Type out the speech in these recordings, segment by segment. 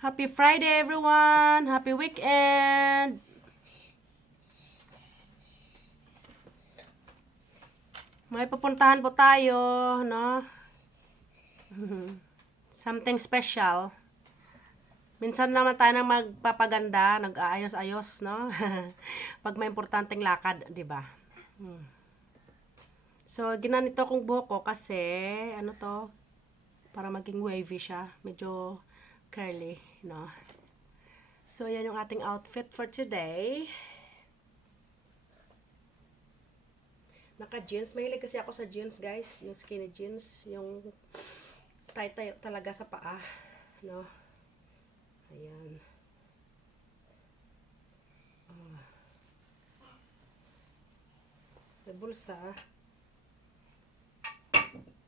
Happy Friday, everyone! Happy weekend! May pupuntahan po tayo, no? Something special. Minsan naman tayo nang magpapaganda, nag-aayos-ayos, no? Pag may importanteng lakad, di ba? So, ginanito kong buhok ko kasi, ano to, para maging wavy siya. Medyo curly, no? So, yan yung ating outfit for today. Naka-jeans. Mahilig kasi ako sa jeans, guys. Yung skinny jeans. Yung tight talaga sa paa. No? Ayan. May bulsa.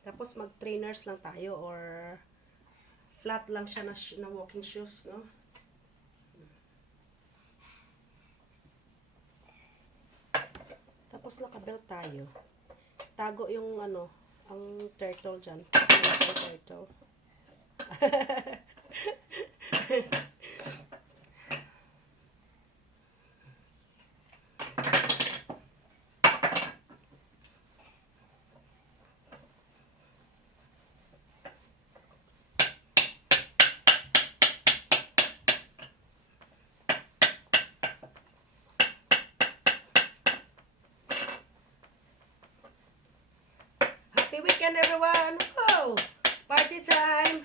Tapos mag-trainers lang tayo or flat lang siya na walking shoes, no? Tapos naka-belt tayo. Tago yung ano, ang turtle dyan. Kasi wala tayong turtle. Happy weekend, everyone! Oh, party time!